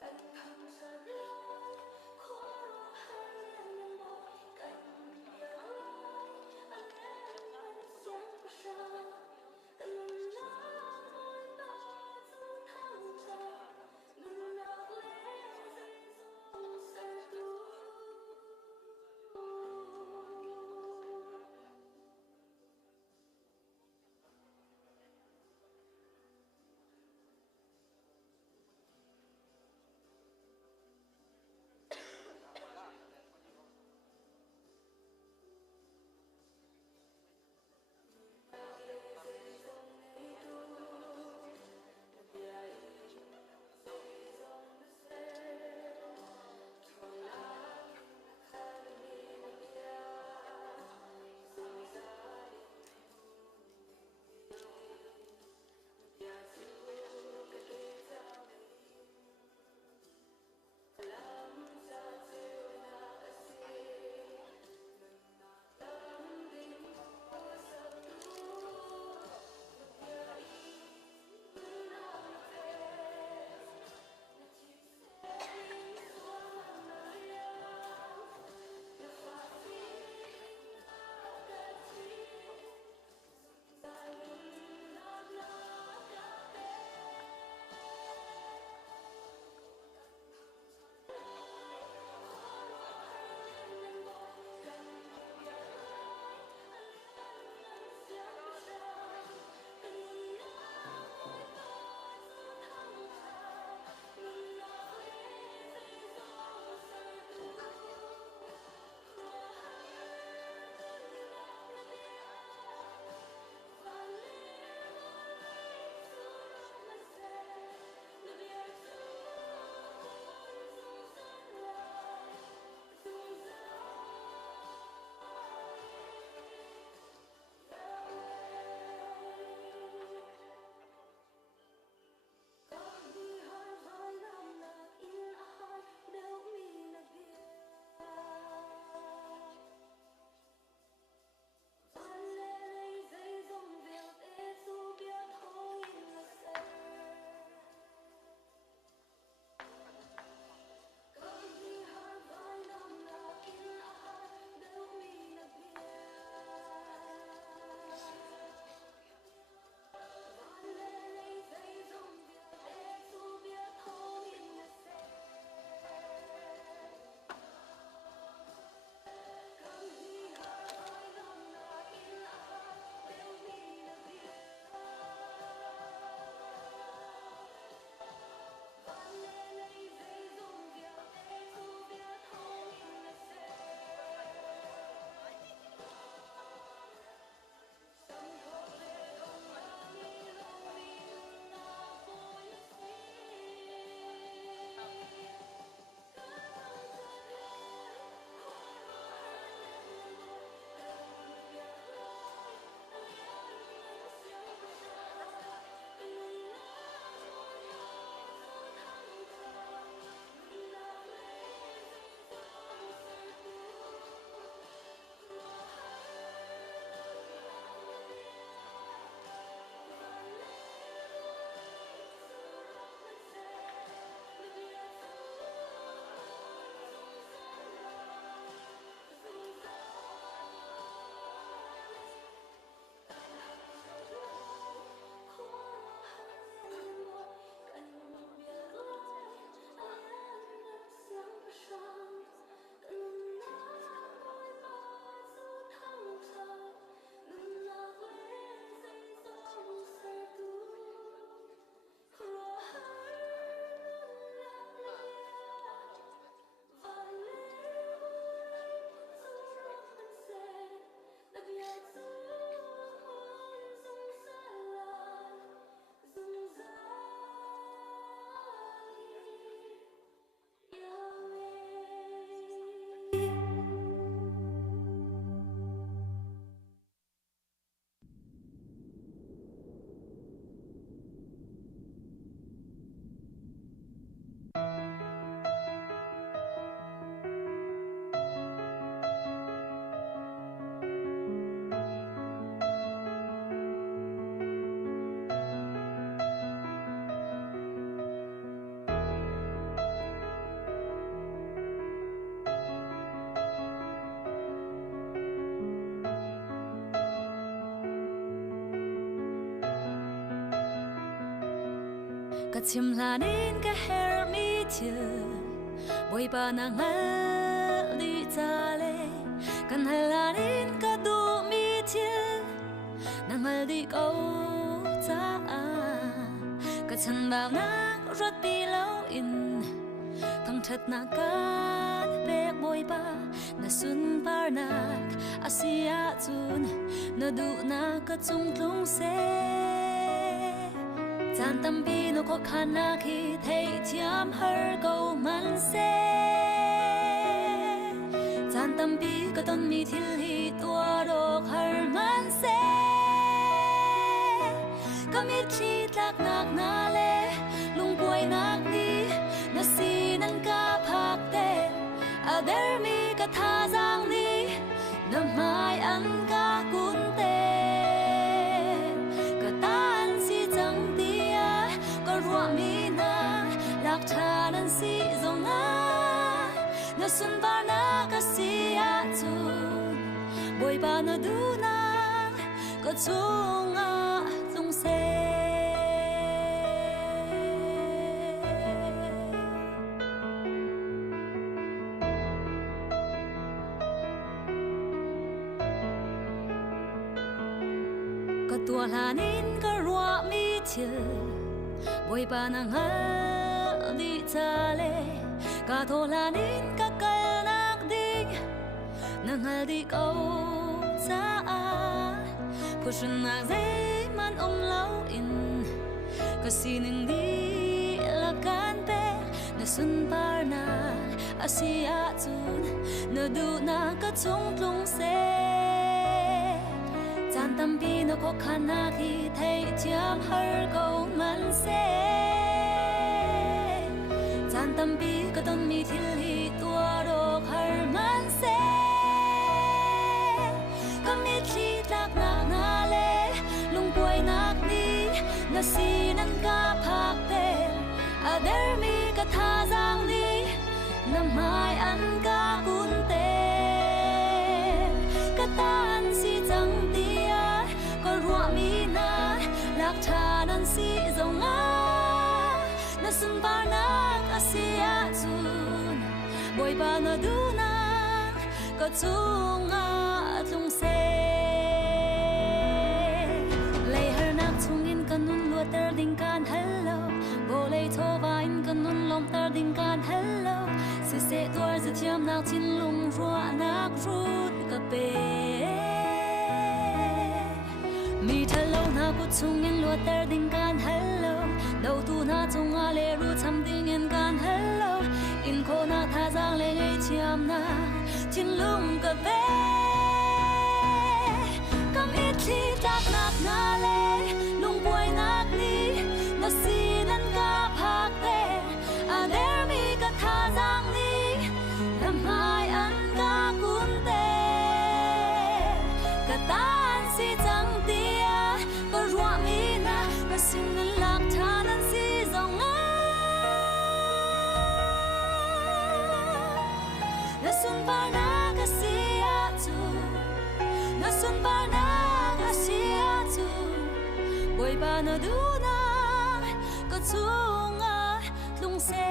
Hãy subscribe cho kênh Ghiền Mì Gõ để không bỏ lỡ ka chim la nin ka her mi thiu boi ba na ngal di cha le kan hala nin ka du mi thiu na ngal di ko cha a ka chan bao nang rot pi lo in thang that na kan bek boi ba na sun par nak asia chun na du na ka chung tlung se chan tam bi no ko khana khi thei thiam har go man se chan tam bi ka ton mi thil hi tua ro har man se ka mi thi tak nak na le lung poi nak ni na si nan ka phak te a der mi ka tha jang ni na mai an ka kun te ka tan si chang tia ka ruwa mi na lak tha nan si zong a na sun ba na ka si a chu boi ba na du na ka chung a tlung se tua la nin ka ruwa mi thiu boi ba na ngal di cha le ka tho la nin ka kal nak ding na ngal di ko cha a pu shun na zai man lo in ka si ning di la kan pe na sun par na asia chun na du na ka chung tlung se chan tam bi no ko khana khi thei thiam har go man se chan tam bi ka ton mi thil hi tua ro har man se ka mi thi tak na le lung poi nak ni na si nan ka phak te a der mi ka tha jang ni na mai an ka kun te ka tan si chang có ruộng mi na lạc thà nan si dòng á na sun ba na asia chun boi ba na du na có chung a tlung se lei har nak chung in kanun lo ter ding kan hello bo lei tho va in kanun lom ter ding kan hello se se tuar zu thiam nak chin lung ruwa nak rut ka pe mi thalo na ku chung in lo ter ding kan hello đâu tu na chung a le ru cham ding in kan hello in ko na tha jang le ngei chiam na chin lung ka ve kam it thi tak nak na le lung poi nak ni na si nan ka phak te a der mi ka tha jang ni na mai an ka kun te ka tan si chang có ruộng mi na và xin ngân lạc tha nan si dòng á na sun ba na ka si a tu na sun ba na ka si a tu boi ba na du na có chung a tlung se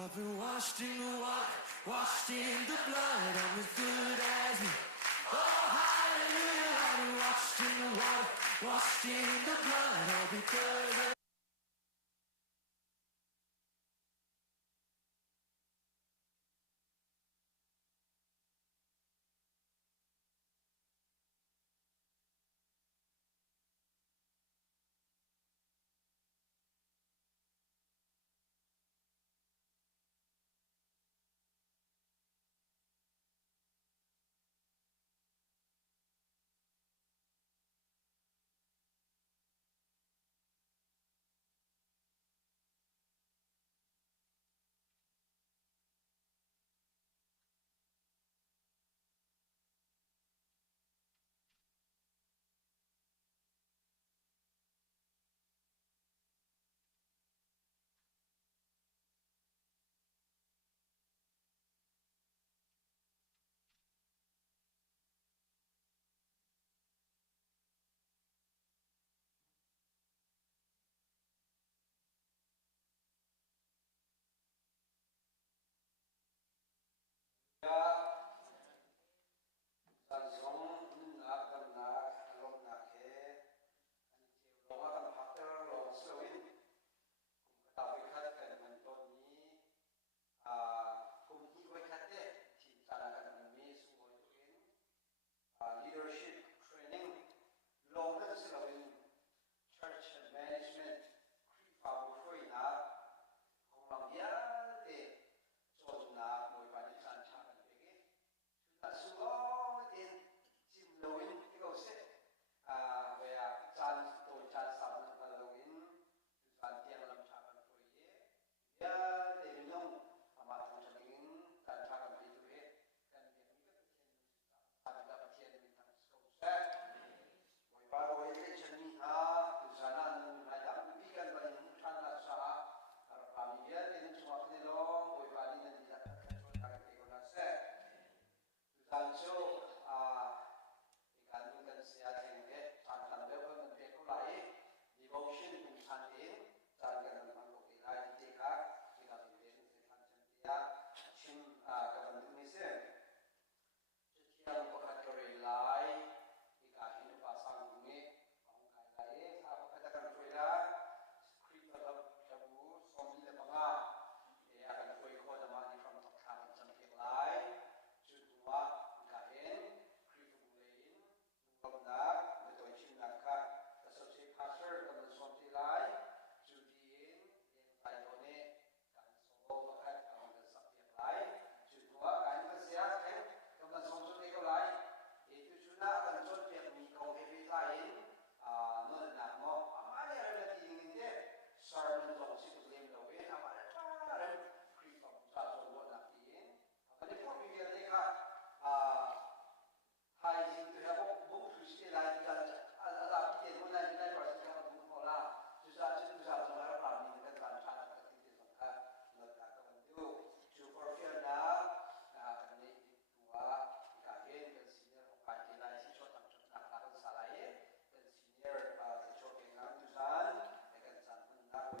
I've been washed in the water, washed in the blood. I'm as good as new. Oh, hallelujah. I've been washed in the water, washed in the blood. All because of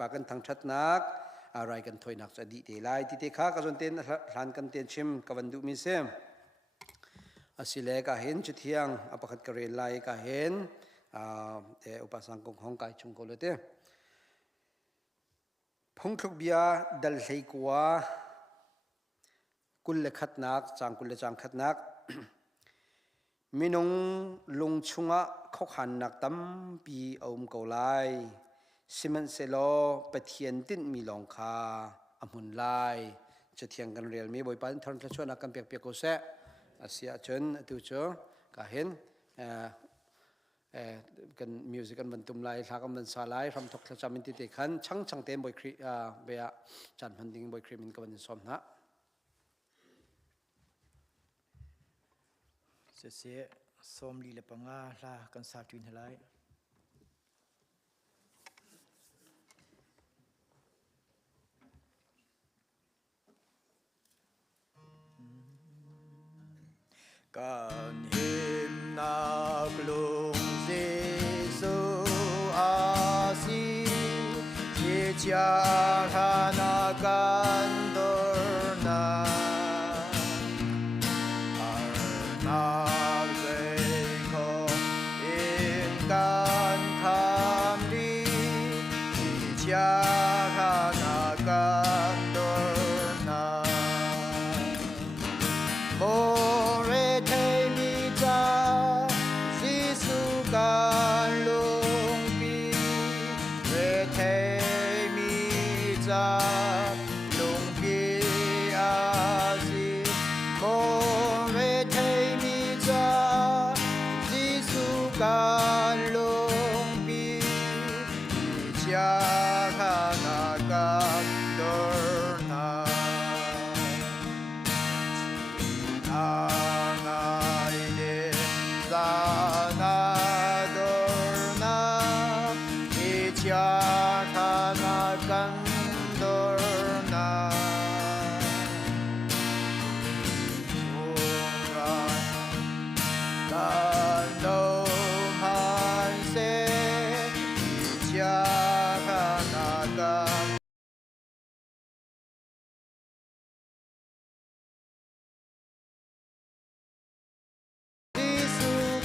ปากันทางชัดนักอะไรกันถอยนักจะดีเดลัยที่เด็กข้าก็จนเต้นรันกันเต้นชิมกับวันดูมิเซมอาศิเลก็เห็นจุดเที่ยงอปขัดกระเรไลก็เห็นอุปสรรคของห้องกายชงโกเลเตพงทุกเบียดัลเฮกัวกุลเลขัดนักจางกุลเลจางขัดนักมินงลงชุงะเขาขันนักตั้มปีอมเกาไลสิมันเซโลปะเทียนตินมีหลงคาอมุนไลจะเทียงกันเรียลมีบ่อยปันทันชวนนักกันเปียกเปียกโกเซอาเซียจนตูเจอก็เห็นกันมิวสิกกันบรรทุมไลทากันบรรซาไลทำทกทจามินติเตขันช่างเต็มบ่อยครีเบียจันพันดิงบ่อยครีมินกับวันสมนะเสียสมลีละปังอาลากันสาธุนทลายกันหิมนักลุงเจสุอาซีที่จะหานากันดอร์นานักเรียนของอินกันคำดีที่จะหานากันดอร์นาโมเรเทมิจาซิสุกันลุงปีเรเทมิ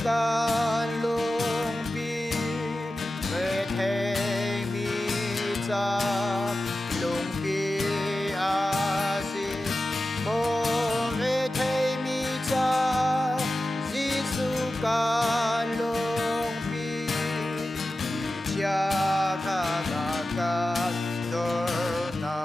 กันลุงปีเมื่อเทมีจับลุงปีอาศิโมเรเทมีจับจิสุกันลุงปีจาคานากันโดนา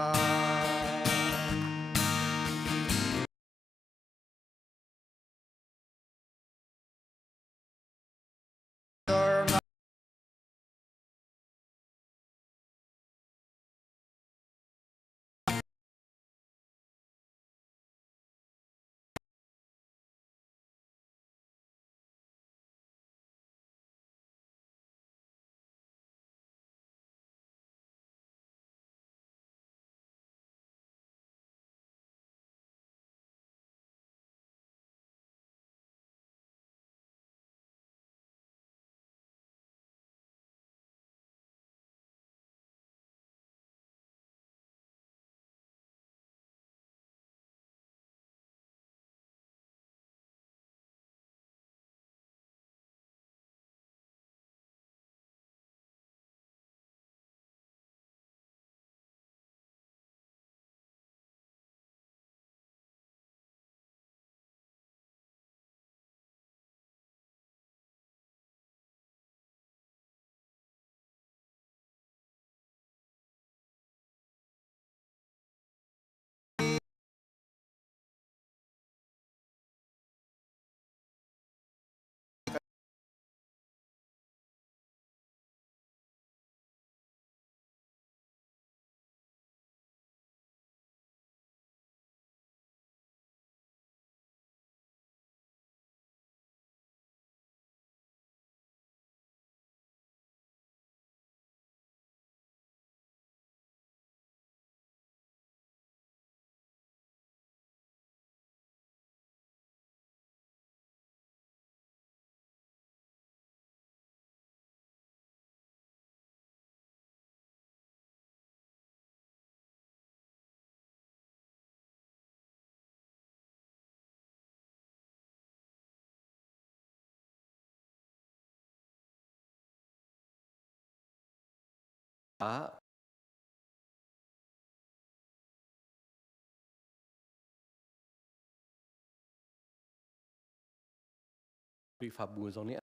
bị phạm bùa dòng này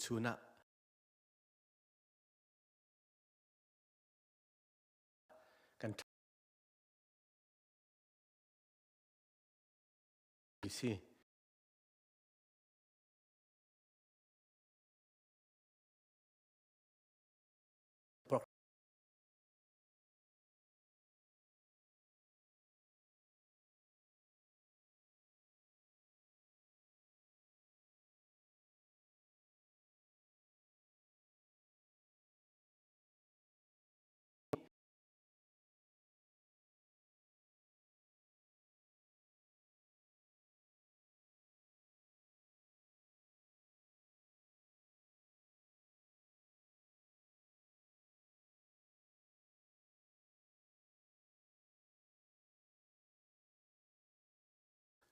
chú nạกันสิ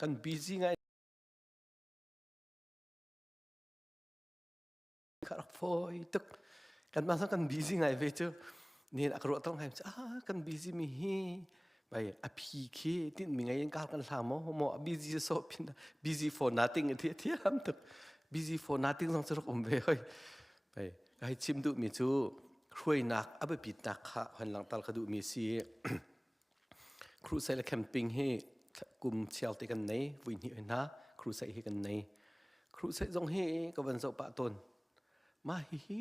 กันบีซีไงครับโฟยตึกกันมาสักกันบีซีไงเวเจอเนี่ยอักรต้องให้กันบีซีมีฮีไปอภิเคที่มีไงยังการกันทำมั้งโมบีซีโซพินบีซี for nothing เทียมตึกบีซี for nothing ต้องสรุปไปไปให้ชิมดูมีจูครุยนักอับปิดนักค่ะหันหลังตาลกระดูมีซีครูใส่ละแคมปิ้งให้กลุ่มเชลติกันไหนวิ่งหินะครูใส่ให้กันไหนครูใส่จงให้กับวันเสาร์ปะตนมาฮิ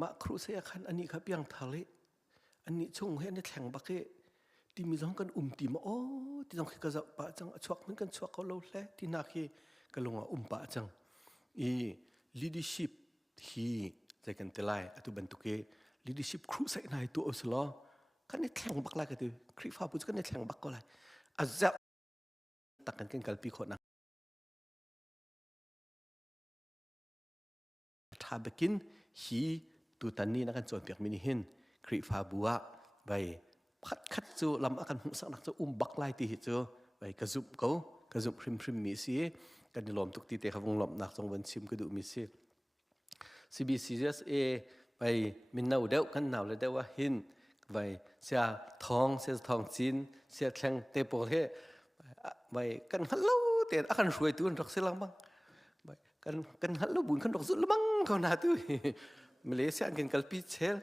มาครูใส่ขันอันนี้ครับยังทะเลอันนี้ชงให้ในแข่งบักเกที่มีจงกันตีมาโอ้ที่จงให้กระจับปะจังชวกเหมือนกันชวกเขาเล่าแหละที่นักให้กระลงปะจังleadership ฮีใจกันเตลัยอัตุบันตุเก leadership ครูใส่นายตัวอุสลอกันในแข่งบักไรกันดูคริฟ้าพูดกันในแข่งบักก็ไรอาจจะตักกันกันกัลปีคนนะถ้าเบกินฮีตูตันนี่นักการจวนเปียกมินิหินคริฟ้าบัวไป พัดคัดจูลำอากันหุ่นสักนักจูบักไล่ตีจูไปกระจุบเขากระจุบพริมมีสิกันจะล้อมตุกตีเตะขวงล้อมนักจงวันชิมกระดูมีสิ CBCSA ไปมินนาเดวกันหนาวเลยเดว่าหินไปเสียทองจีนเสียแข่งเตะโปเทไปกันฮัลโหลเตะอากันช่วยตัวรักเสียลังบังไปกันฮัลโหลบุญกันรักสุดละบังเขาหน้าตัวมาเลเซียกันกัลปีเชล